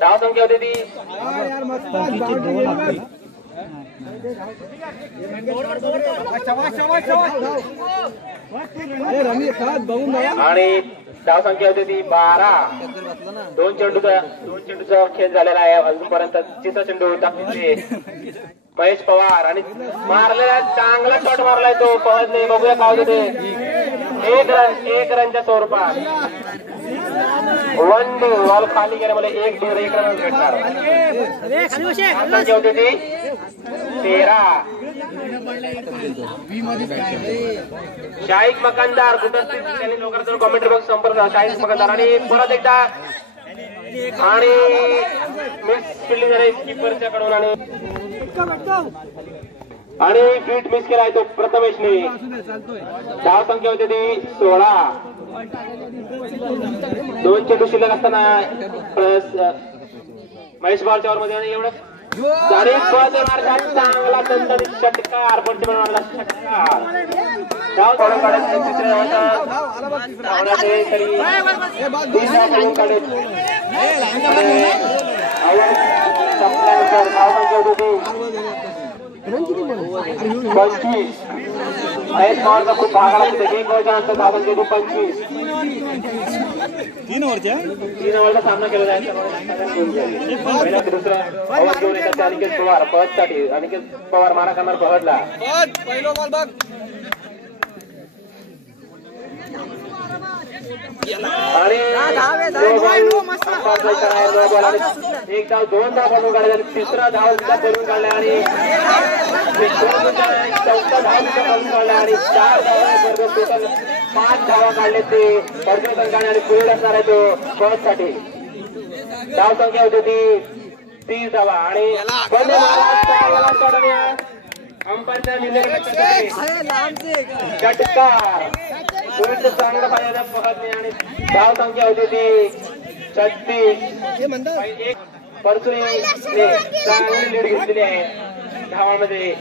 धाव संख्या होती ती आणि धाव संख्या होती ती 12. दोन चेंडूचा खेळ झालेला आहे अजूनपर्यंत. तिसरा चेंडू होता महेश पवार आणि मारलेला चांगला शॉट मारलाय तो पवारने. बघूया काय होते एक रनच्या स्वरूपात. वन डे बॉल खाली गेल्यामुळे एक रन भेटणार. संख्या होती ती 13. शाहीद मकानदार कुठं त्यांनी लोकांचा कॉमेंट्री बॉक्स संपर्क. शाहीद मकानदार आणि परत एकदा आणि मिस फिल्डिंग झाली कीपरच्या कडून आणि फीट मिस केलाय तो प्रथमेशने. धाव संख्या होती ती 16. दोन चेंडू शिल्लक असताना महेश बॉलच्या ओव्हर मध्ये एवढं चांगला षटकार पंच मारला. षटकार धाव थोडं काढत पंचवीस. महेश पवारचा खूप भागाला एक वर्षानंतर धाव संख्या 25. 3 ओव्हरचा सामना केला जाईल. दुसरा ओव्हर घेऊन येतात अनिकेत पवार पहडसाठी. अनिकेत पवार मारा करणार पहडला. आणि एक धाव 2 धाव बनवून काढले. तिसरा धाव करून काढला आणि चौथा धाव बनवून काढला आणि 4 धावा टोटल 5 धावा काढले ते पर्यटन काढणे आणि पुढे असणार आहे तो पहडसाठी. धाव संख्या होती ती 30 धावा आणि अंपायरच्या षटकार चांगला पाहिजे पहडणे आणि धाव संख्या होती ती 36. परसुरी चांगली लीड घेतलेली आहे धावांमध्ये.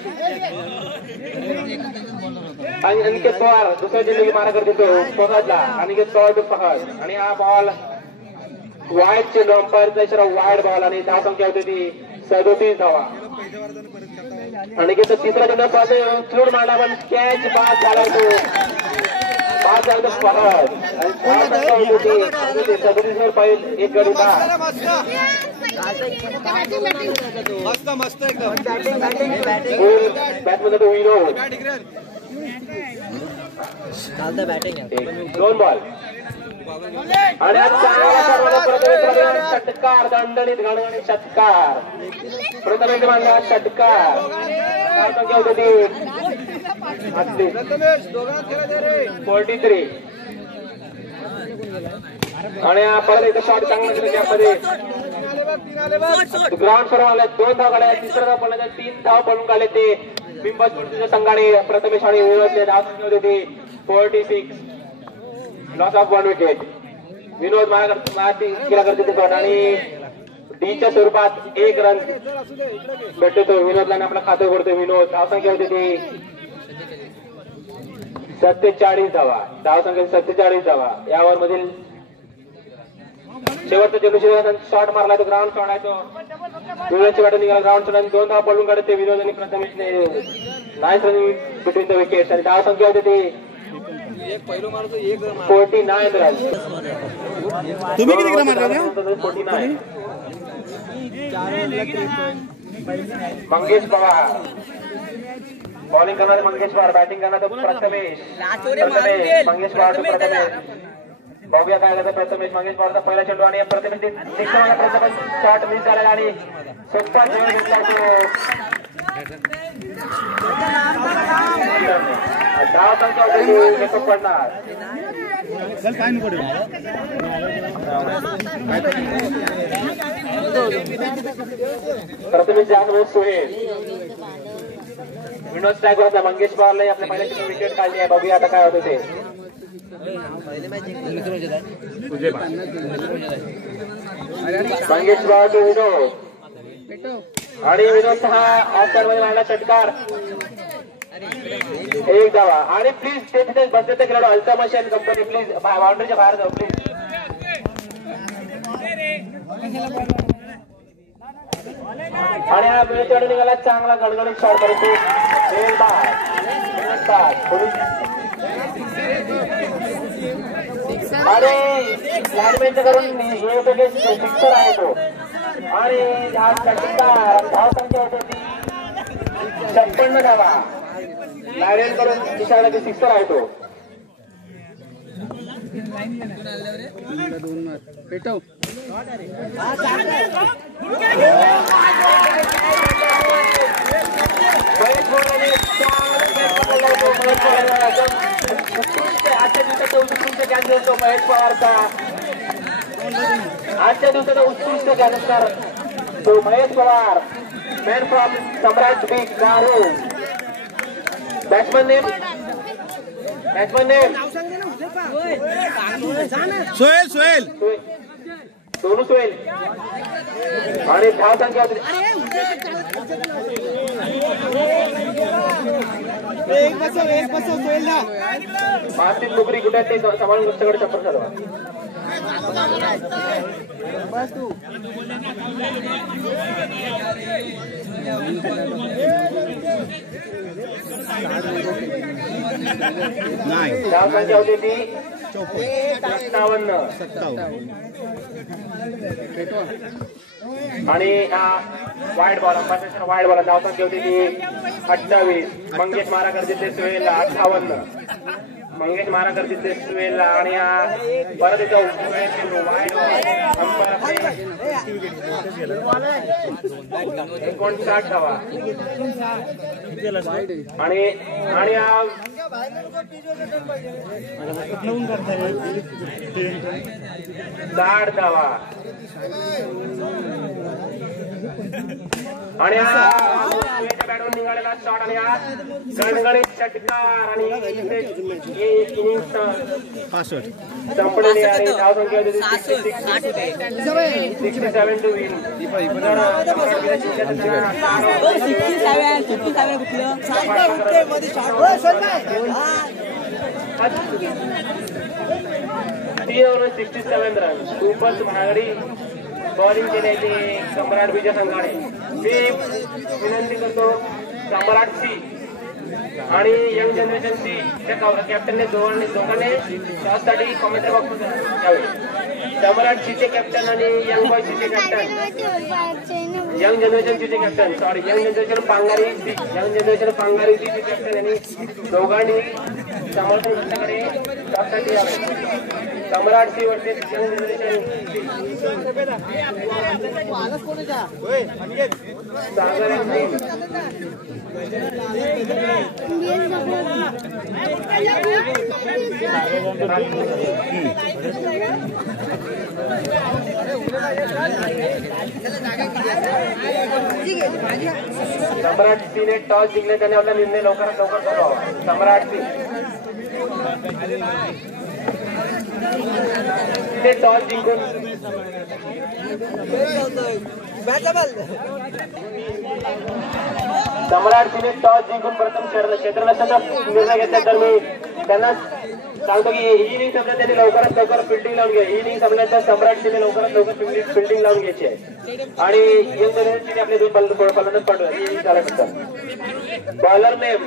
अनिकेत पवार दुसऱ्या चेंडूची मारा करते तो पहडला. अनिकेत पवार टू पहड आणि हा बॉल वाईड चेंडू. अंपायरचा इशारा वाईड बॉल आणि धाव संख्या होती ती 37 धावा. अनिकेत तिसरा चेंडू चूड मारला पण कॅच पास झाला तो. पास झाला तो पहड आणि धाव संख्या होती ती 37 वर पाहिजे एक गडी बाद. मस्त एकदम बॅटमध्ये तो विनोद. दोन बॉल आणि षटकार दणदणीत घालून षटकार. प्रथमेश मानला षटकार. संख्या होती ती 43. आणि हा परत एकदा शॉट चांगला केला त्यामध्ये ग्राउंड सर्व आले. 2 धाव काढल्या. तिसरा धाव पडला. 3 धाव पडून काढले ते बिंबसपूरच्या संघाने. प्रथमेश आणि विनोदने धाव संख्या होती ती 46. Loss of 1 wicket. विनोद केला करते ते शॉट आणि डीच्या स्वरूपात 1 रन भेटतो विनोदला. आपला खातं करतो विनोद. धाव संख्या होती ती 47 धावा. धाव संख्या 47 धावा. यावर मधील शेवटचा चेंडू शॉट मारला तो ग्राउंड शॉट आहे तो. विनोदची वाटत निघाला ग्राउंड शॉट आणि 2 धाव पडून काढते विनोद आणि प्रथमेशने. 9 रन बिटवीन द विकेट्स आणि धाव संख्या होती ती 49 रन. तुम्ही किती रन मारला? 49. मंगेश पवार बॉलिंग करणारे मंगेश पवार. बॅटिंग करणार प्रथमेश. मंगेश पवार प्रथमेश. बघूया काय करतो प्रथमेश. मंगेश पवारचा पहिला चेंडू आणि प्रथमेश शॉट मिस झाला आणि सोपा खेळ घेतला तो. धाव संख्या होती पडणार. प्रथमेश जाधव सोहेल. विनोद स्ट्राईक होता. मंगेश पवारला आपल्या पहिल्या विकेट काढली आहे. बघूया आता काय होतं ते. मंगेश पवार टू विनोद आणि विनोद हा ऑफसाइड मध्ये मारला षटकार. 1 धावा आणि प्लीज तिथे बसले ते खेळाडू अल्टा मशीन कंपनी प्लीज बाउंड्रीच्या बाहेर जाऊ प्लीज. आणि हा वेळ चढून निघाला चांगला गडगडीत शॉट परंतु आणि लाईनमॅनच्या करून सिक्सर आहे तो आणि धाव संख्या होती ती 56 धावा लायरेन करून दिशाला सिक्सर आहे तो पेटव आजच्या दिवसाचा उत्कृष्ट गॅनस्टर तो Mahesh Pawar man from Samrat big garu batsman name Sohail Sohail Sonu Sohail आणि धाव संख्या होती एक बसव सोहेल ना मार्टिन मुगरी कुठे ते सांभाळून गोष्टकडे चप्पर झाला नाही धाव संख्या होती ती 57 आणि हा वाईट बॉल अंपायर वाईट बॉल धाव संख्या होती ती 28 मंगेश माराकर तिथे सुहेल 58 मंगेश माराकर तिथे सुहेल आणि हा परत येतो वाईट बॉल अंपायर 59 धावा आणि हा 60 धावा आणि बॅटवर निघालेला शॉट आणि हा गणगणित षटकार आणि इनिंग्स संपलेली आणि धाव संख्या होती 67 टू विन तीन ओव्हर 67 रन खूपच महागडी बॉलिंग केल्याची सम्राट विजय संघाने मी विनंती करतो सम्राट सी आणि यंग जनरेशन सी च्या कॅप्टनने दोघांनी त्यासाठी कॉमेंट्री बॉक्स घ्यावे सम्राट सी चे कॅप्टन आणि यंग बॉय सी चे कॅप्टन यंग जनरेशन सी चे captain sorry young generation Pangari C चे कॅप्टन आणि दोघांनी समर्थन घटकाकडे त्यासाठी यावे Samrat C versus young generation Samrat C ने टॉस जिंकले त्याने आपला निर्णय लवकरात लवकर करावा सम्राट सी टॉस जिंकून सम्राट सिने टॉस जिंकून प्रथम क्षेत्ररक्षणाचा निर्णय घेतल्यानंतर मी त्यांना सांगतो की ही इनिंग संपल्या त्यांनी लवकरात लवकर फिल्डिंग लावून घ्या ही इनिंग संपल्यानंतर सम्राट सिने लवकरात लवकर फिल्डिंग लावून घ्यायची आहे आणि यंग जनरेशनने आपले दोन फलंदाज पाठवले ही इनिंग झाल्यानंतर बॉलर नेम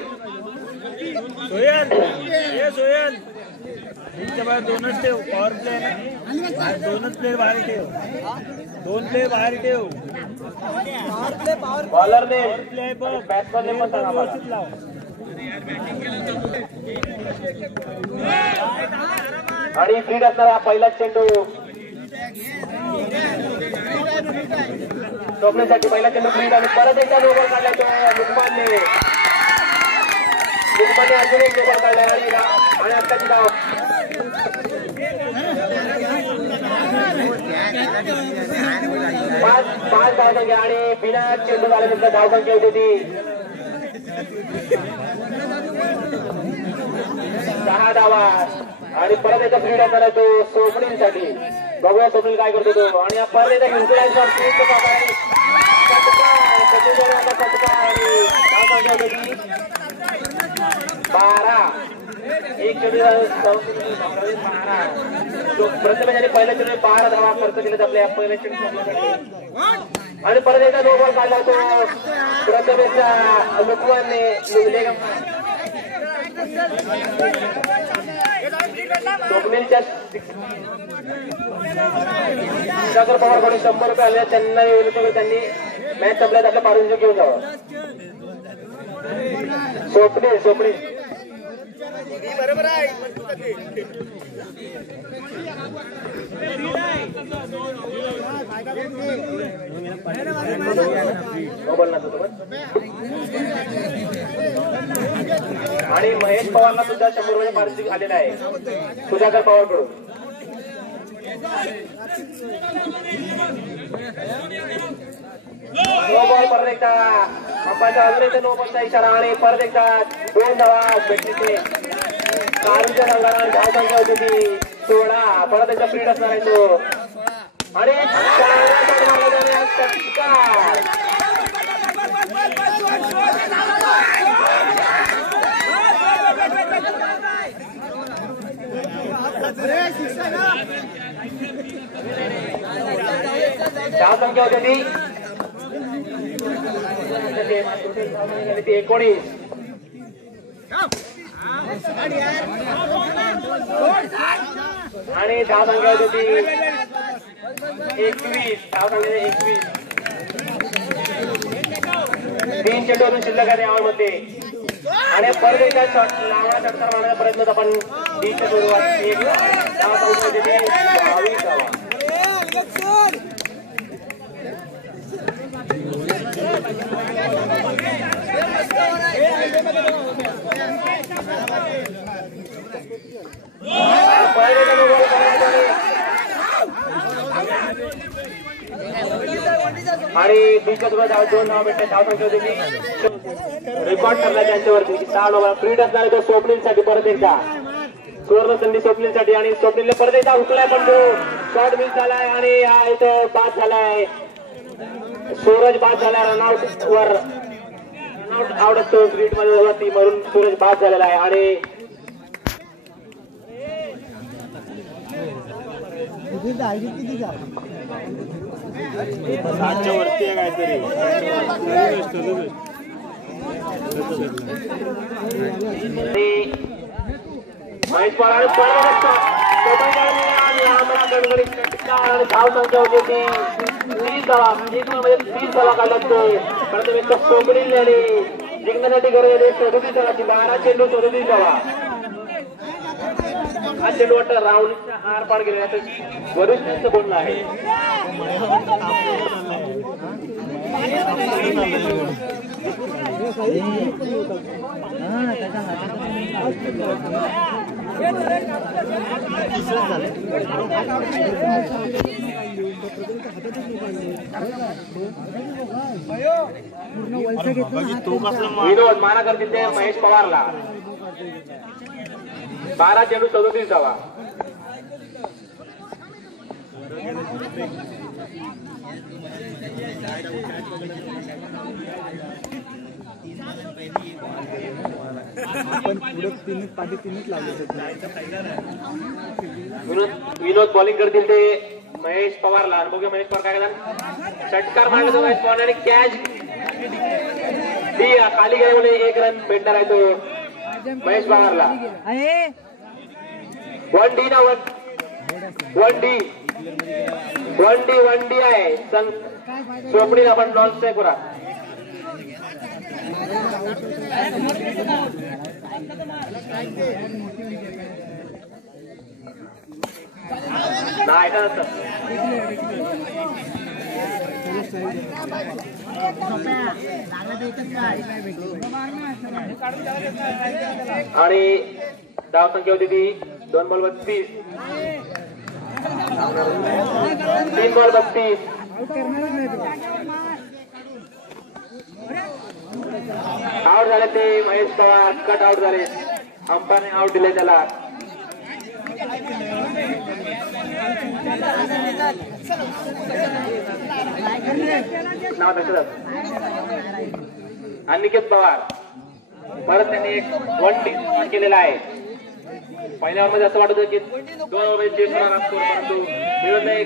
सोहेल दोनच ठेव पॉवर प्ले ना दोनच प्ले बाहेर ठेव दोन प्ले बाहेर ठेव बॉलर नेम बॅट्समन नेम पण सांगा व्यवस्थित लाव आणि फ्रीड असणारा पहिला चेंडू स्वप्नासाठी पहिला चेंडू फ्रीड आणि परत एकदा ओव्हर काढला तो लुकमानने अजून एक ओव्हर काढला आणि आत्ताची धाव पाच धाव संख्या आणि बिना चेंडू झाल्यानंतर धाव संख्या होती ती 6 धावा आणि परत एकदा फ्रीड असणार तो स्वप्नीलसाठी बघूया स्वप्नील काय करतो तो आणि परत एकदा घेऊन धाव संख्या होती 12 एक चेंडू 12 प्रथम पहिल्या चेंडू 12 धावा खर्च केले आपल्या पहिल्या चेंडू आणि परत एकदा नो बॉल काढला तो प्रथमेशच्या लुकवाने स्वप्नीलच्या सागर पवारकडून 100 रुपये आले त्यांना त्यांनी मॅच संपल्यात आपल्या पारितोषिक घेऊन जावं. स्वप्नील बरोबर आहे. आणि महेश पवारला सुद्धा 100 रुपये पारितोषिक आलेलं आहे सुधाकर पवारकडून. नो बॉल परत एकदा अंपायरचा अजून एकदा नो बॉलचा इशारा आणि परत एकदा 2 धावा भेटले कारूच्या संघाला. धाव संख्या होती ती 16. परत त्याचा फ्रीड असणार आहे तो आणि धाव संख्या होती ती 19. आणि धाव संख्या होती 21. धाव संख्या 21. 3 चेंडू अजून शिल्लक आहे यामध्ये आणि परत एकदा शॉट लावण्याचा षटकार मारण्याचा प्रयत्न होता पण 3च्या सुरुवात 1 धाव संख्या होती 22 धावा. आणि 2 धाव भेटले. धाव संख्या होती रेकॉर्ड ठरला त्यांच्यावरती 6 धावा. फ्रीड असणार तो स्वप्नीलसाठी परत एकदा सुवर्ण संधी स्वप्नीलसाठी आणि स्वप्नीलने परत एकदा हुकलाय पण तो शॉट मिस झालाय आणि हा इथं बाद झालाय. सूरज बाद झालाय रनआउट वर. रनआउट आउट असतो ग्रीड मध्ये वरती म्हणून सूरज बाद झालेला आहे आणि वरती आहे काहीतरी. महेश पवार धाव संख्या होती ती 30 धावा. 30 धावा काढल्यात प्रथम एकदा स्वप्नील आणि जिंकण्यासाठी गरज 37 धावाची. 12 चेंडू 37 धावा. हा चेंडू वाटतं राहुलच्या आर पार गेले वरिष्ठांचं बोलणं आहे. विनोद माना करतील ते महेश पवारला. 12 चेंडू 37 धावा. विनोद बॉलिंग करतील ते महेश पवारला. बघूया महेश पवार काय करतात. षटकार मारला तो महेश पवार आणि कॅच खाली गेल्यामुळे 1 रन भेटणार आहे तो महेश पवारला. 1D ना 1D आहे. स्वप्नील आपण लॉन्च आहे पुरा. नाही का आणि धाव संख्या होती ती 2 बॉल 32. 3 बॉल 32. आउट झाले ते महेश पवार. कट आउट झाले. अंपायरने आउट दिले त्याला. नाव लक्षात. अनिकेत पवार परत त्यांनी एक 1D केलेला आहे. पहिल्या ओव्हरमध्ये असं वाटत होतं की 2 ओव्हरमध्ये चेस होणार असतो परंतु मिळत नाही.